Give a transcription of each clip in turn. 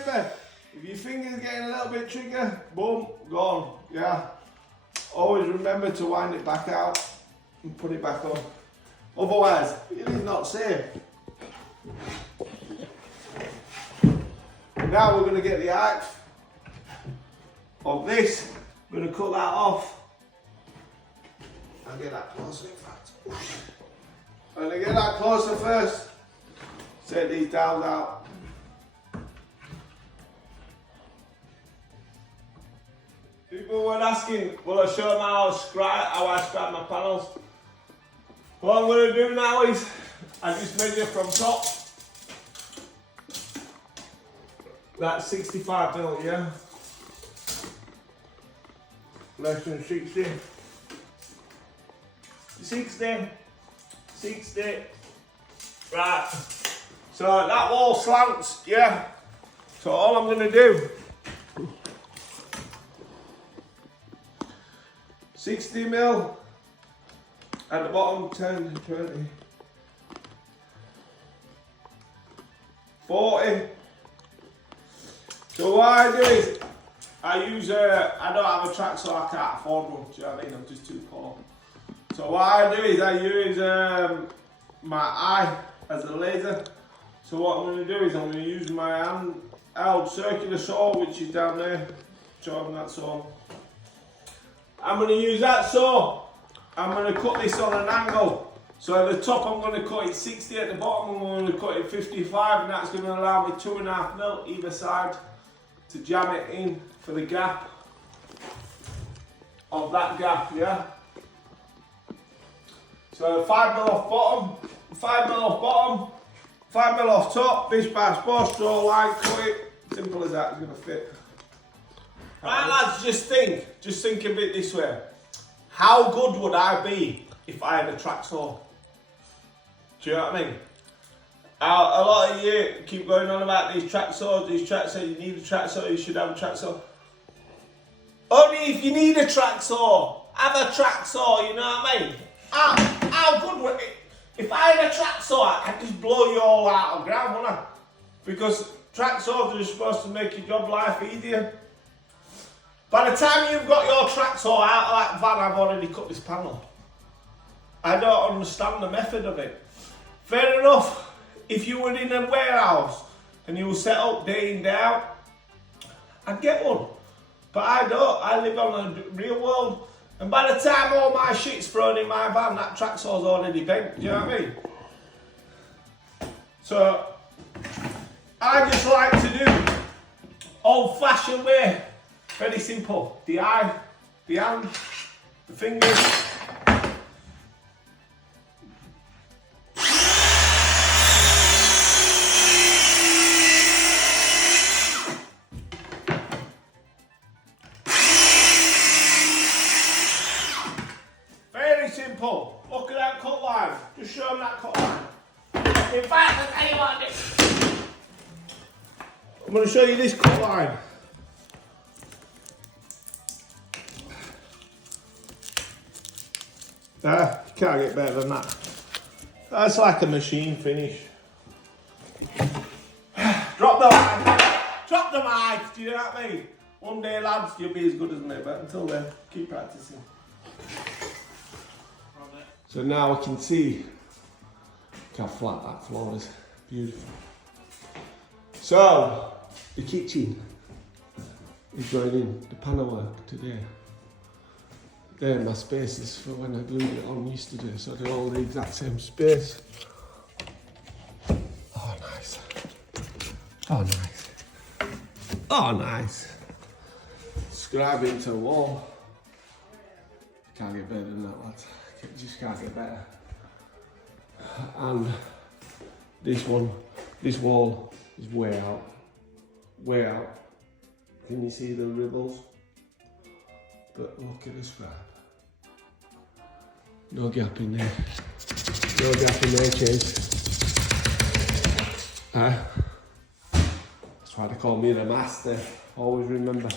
remember, if your finger's getting a little bit trigger, boom, gone, yeah. Always remember to wind it back out and put it back on. Otherwise, it is not safe. Now we're going to get the arc of this. I'm going to cut that off. I'll get that closer in fact. I'm going to get that closer first. Take these dowels out. People were asking, will I show them how I scribe my panels? What I'm going to do now is, I just measure from top. That's 65mm, yeah? Less than 60. 60. Right. So that wall slants, yeah? So all I'm going to do, 60mm at the bottom, 10, 20, 40. So what I do is, I don't have a track so I can't afford one, do you know what I mean? I'm just too poor. So what I do is I use my eye as a laser. So what I'm going to do is I'm going to use my handheld circular saw, which is down there, showing that saw. I'm going to use that saw. I'm going to cut this on an angle. So at the top I'm going to cut it 60, at the bottom I'm going to cut it 55, and that's going to allow me 2.5mm either side to jam it in for the gap of that gap, yeah? So 5mm off bottom, 5mm off bottom, 5mm off top, bish bash bosh, draw a line, cut it. Simple as that, it's going to fit. Right lads, just think a bit this way. How good would I be if I had a track saw? Do you know what I mean? A lot of you keep going on about these track saws, you need a track saw, you should have a track saw. Only if you need a track saw, have a track saw, you know what I mean? How good would it? If I had a track saw, I'd just blow you all out of ground, wouldn't I? Because track saws are supposed to make your job life easier. By the time you've got your track saw out of that van, I've already cut this panel. I don't understand the method of it. Fair enough, if you were in a warehouse and you were set up day in, day out, I'd get one. But I don't, I live on the real world. And by the time all my shit's thrown in my van, that track saw's already bent, do you know what I mean? So, I just like to do old-fashioned way. Very simple. The eye, the hand, the fingers. Very simple. Look at that cut line. Just show them that cut line. In fact, I'll tell you what I do. I'm going to show you this cut line. You can't get better than that. That's like a machine finish. Drop the mic, do you know what I mean? One day lads, you'll be as good as me, but until then, keep practicing. So now I can see how flat that floor is. Beautiful. So, the kitchen is going in, the panel work today. There are my spaces for when I glued it on yesterday, so they're all the exact same space. Oh, nice. Oh, nice. Oh, nice. Scribe into a wall. Can't get better than that, lads. Just can't get better. And this wall is way out. Way out. Can you see the ripples? But look at the scribe. No gap in there. No gap in there, kids. That's why they call me the master. Always remember.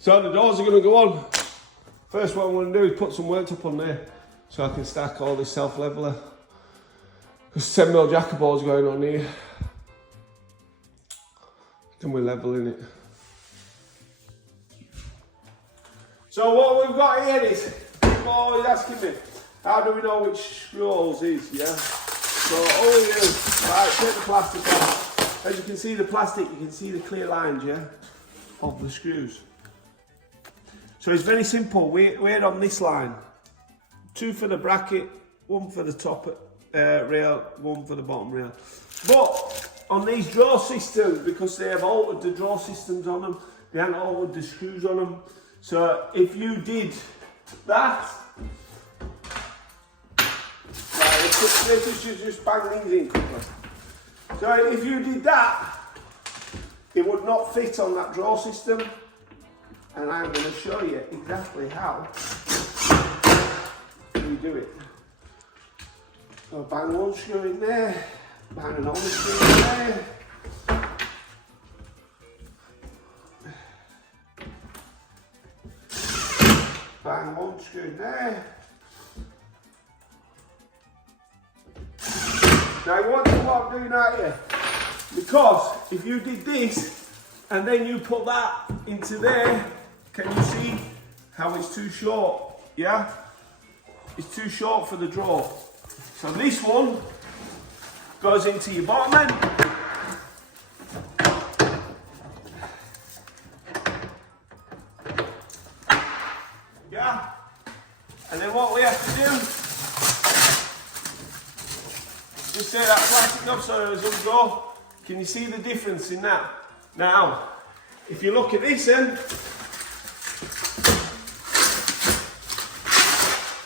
So the doors are going to go on. First what I'm going to do is put some worktop on there so I can stack all this self-leveler. There's 10mm jacker boards going on here. And we're leveling it. So what we've got here is, people are always asking me, how do we know which screw holes is, yeah? So all we do, right, take the plastic off. As you can see the plastic, you can see the clear lines, yeah, of the screws. So it's very simple, we're on this line. 2 for the bracket, 1 for the top rail, 1 for the bottom rail. But on these draw systems, because they have altered the draw systems on them, they haven't altered the screws on them. So if you did that, let's just bang these in quickly. So if you did that, it would not fit on that draw system. And I'm going to show you exactly how we do it. So bang one screw in there, bang another screw in there. Bang one screw in there. Now watch what I'm doing out here, because if you did this and then you put that into there, can you see how it's too short? Yeah? It's too short for the draw. So this one goes into your bottom end. Yeah? And then what we have to do, just take that plastic off so it doesn't go. Can you see the difference in that? Now, if you look at this end,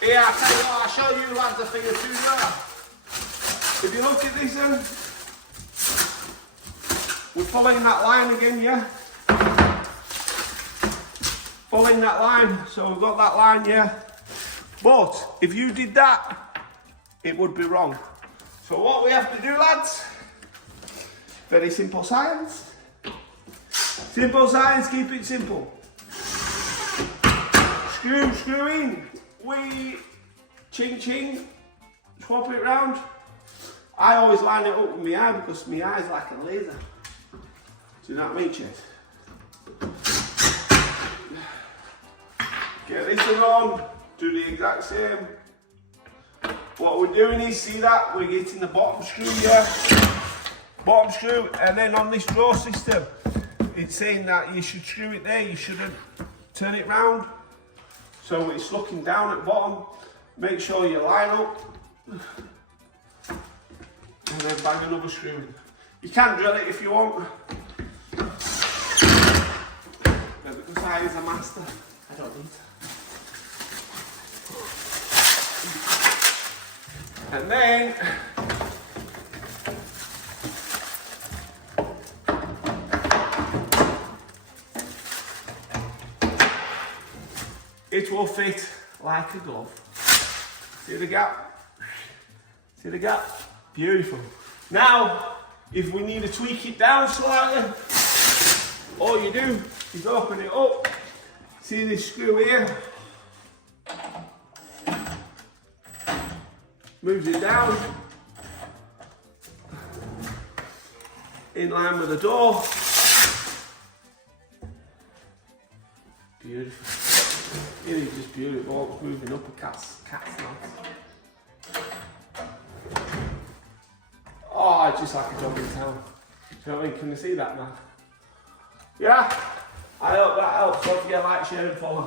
here, I tell you what, I'll show you lads the figure 2 there. If you look at this end, we're following that line again, yeah? Following that line, so we've got that line, yeah? But if you did that, it would be wrong. So what we have to do, lads, very simple science. Simple science, keep it simple. Screw in. We ching ching, swap it round. I always line it up with my eye because my eye's like a laser. Do you know what I mean, Chase? Get this one on, do the exact same. What we're doing is, see that? We're getting the bottom screw here. Bottom screw, and then on this draw system, it's saying that you should screw it there, you shouldn't turn it round. So it's looking down at the bottom. Make sure you line up. And then bang another screw in. You can drill it if you want. But because I is a master, I don't need to. And then it will fit like a glove. See the gap? See the gap? Beautiful. Now, if we need to tweak it down slightly, all you do is open it up. See this screw here? Moves it down in line with the door. Beautiful. It is just beautiful. It's moving up a cat's nest. Oh, it's just like a job in town. Do you know what I mean? Can you see that now? Yeah? I hope that helps. Don't forget to like, share and follow.